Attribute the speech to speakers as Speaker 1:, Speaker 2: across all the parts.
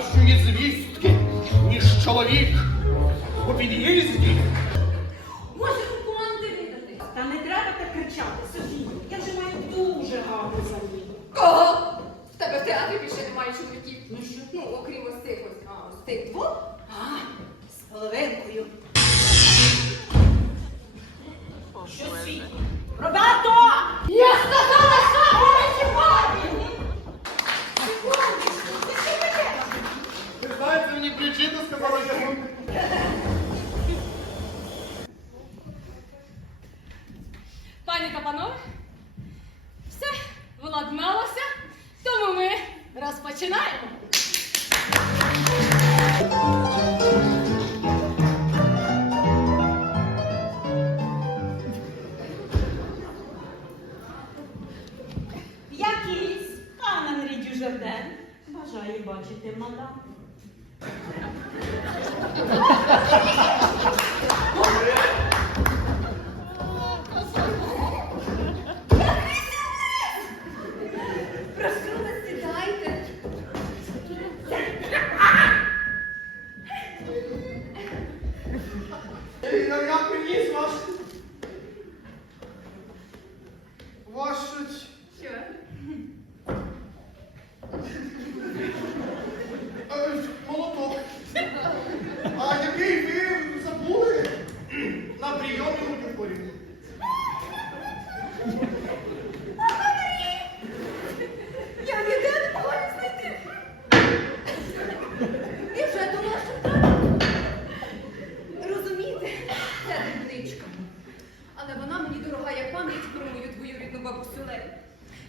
Speaker 1: кращої звістки, ніж чоловік у під'їзді.
Speaker 2: Може, купонти видати?
Speaker 3: Та не треба так кричати, Софію. Я вже маю дуже гарну заміну.
Speaker 2: Кого? В тебе в театрі більше немає чоловіків.
Speaker 3: Ну що?
Speaker 2: Ну, окрім ось цих ось. А, ось тих двох?
Speaker 3: А, з половинкою. Що світ? Роберто!
Speaker 4: Пані панове, все владналося, тому ми розпочинаємо.
Speaker 3: Якийсь пан Анрі Дюжерден бажає бачити мадам.
Speaker 1: Прийомі?
Speaker 2: Я ніде не могла їх знайти. І вже думала, що. Розумієте, це дрібничка. Але вона мені дорога як пам'ять про мою двоюрідну бабусю Лелю,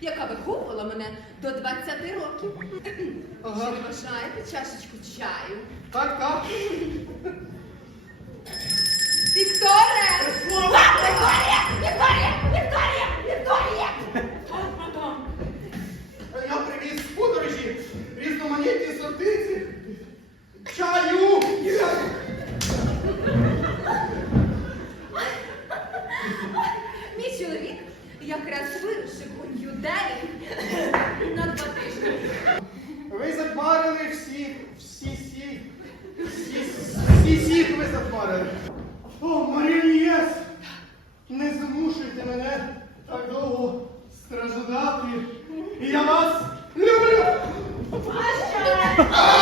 Speaker 2: яка виховувала мене до 20 років. Чи не бажаєте чашечку чаю?
Speaker 1: Так, так. Затмарили всіх, всі сіх, всі, всі всіх ви затмарили. О, Марієс, не змушуйте мене так довго страждати. Я вас люблю.
Speaker 2: Так,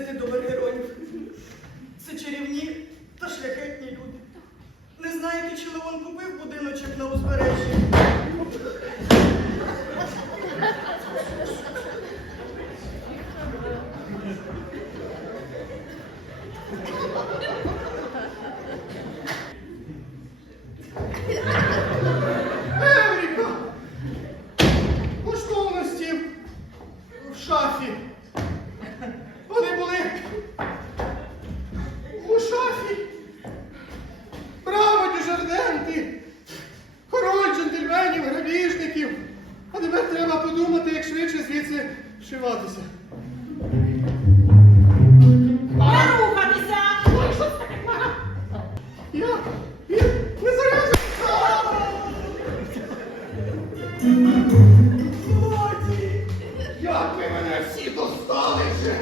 Speaker 3: Візити до героїв. Це
Speaker 1: вшиватися.
Speaker 3: Не рухатися!
Speaker 1: Я, я не. Як ви мене всі достали вже?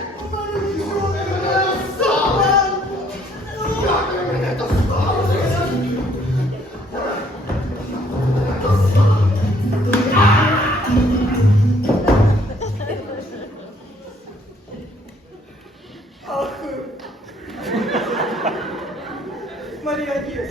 Speaker 3: ಮರಿಯಾಗಿಯೇ